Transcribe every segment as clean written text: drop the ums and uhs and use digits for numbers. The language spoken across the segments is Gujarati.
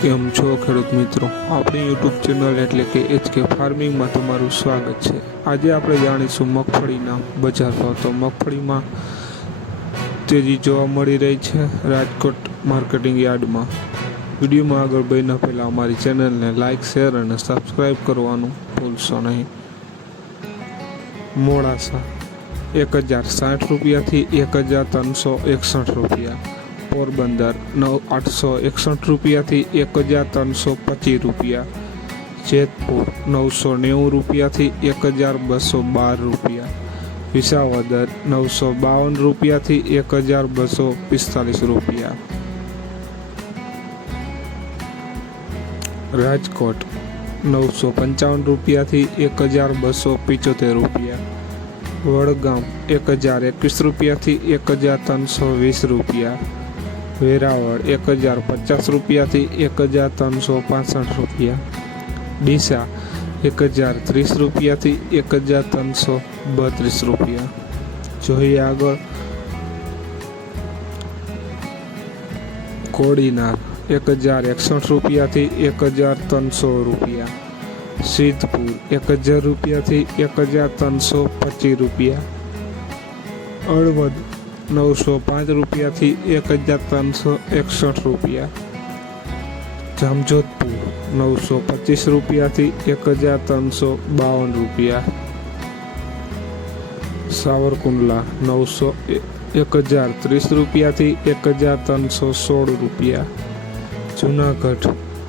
કેમ છો ખેડૂત મિત્રો, આપણી યુટ્યુબ ચેનલ એટલે કે HK ફાર્મિંગમાં તમારું સ્વાગત છે। આજે આપણે જાણીશું મગફળીના બજાર ભાવ। તો મગફળીમાં તેજી જોવા મળી રહી છે રાજકોટ માર્કેટિંગ યાર્ડમાં। વિડીયોમાં આગળ વધતા પહેલાં અમારી ચેનલને લાઇક, શેર અને સબસ્ક્રાઈબ કરવાનું ભૂલશો નહીં। મોડાસા 1060 રૂપિયાથી 1361 રૂપિયા, પોરબંદર 861 રૂપિયાથી 1325 રૂપિયા, જેતપુર 990 રૂપિયાથી 1212 રૂપિયા, વિસાવદર 952 રૂપિયાથી 1245 રૂપિયા, રાજકોટ 955 રૂપિયાથી 1275 રૂપિયા, વડગામ 1021 રૂપિયાથી 1320 રૂપિયા, વેરાવળ 1050 રૂપિયાથી 1365 રૂપિયા, ડીસા 1030 રૂપિયાથી 1332 રૂપિયા। જોઈએ આગળ કોડીનાર 1061 રૂપિયાથી 1300 રૂપિયા, સિદ્ધપુર 1000 રૂપિયાથી 1325 રૂપિયા, અળવદ 905 રૂપિયાથી 1361 રૂપિયા, જામજોધપુર 925 રૂપિયાથી 1352 રૂપિયા, સાવરકુંડલા 1030 રૂપિયાથી 1316 રૂપિયા, જુનાગઢ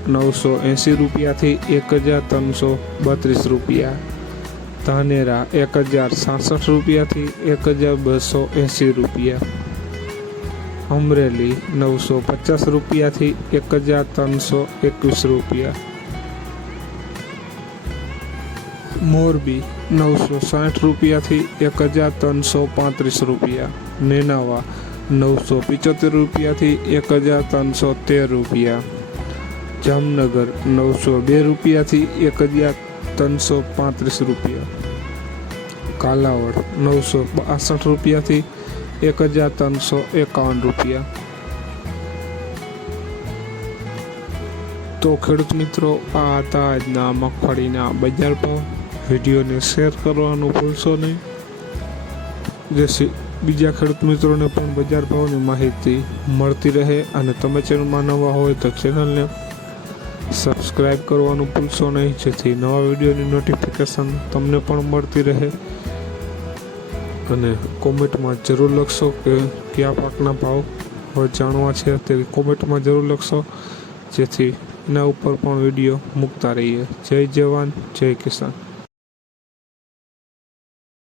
980 રૂપિયાથી 1332 રૂપિયા, ધાનેરા 1066 રૂપિયાથી 1280 રૂપિયા, અમરેલી 950 રૂપિયાથી 1321 રૂપિયા, મોરબી 960 રૂપિયાથી 1335 રૂપિયા, નેનાવા 975 રૂપિયાથી 1313 રૂપિયા, જામનગર 902 રૂપિયાથી 1335 રૂપિયા, કાલાવડ 962 રૂપિયાથી 1351 રૂપિયા। તો ખેડૂત મિત્રો, આ હતા આજના મગફળીના બજાર ભાવ। વિડીયોને શેર કરવાનું ભૂલશો નહીં, જેથી બીજા ખેડૂત મિત્રોને પણ બજાર ભાવની માહિતી મળતી રહે। અને તમે ચેનલમાં નવા હોય તો ચેનલને સબસ્ક્રાઈબ કરવાનું ભૂલશો નહીં, જેથી નવા વિડીયોની નોટિફિકેશન તમને પણ મળતી રહે। અને કોમેન્ટમાં જરૂર લખશો કે કયા પાકના ભાવ જાણવા છે, તે કોમેન્ટમાં જરૂર લખશો, જેથી એના ઉપર પણ વિડીયો મૂકતા રહીએ। જય જવાન, જય કિસાન।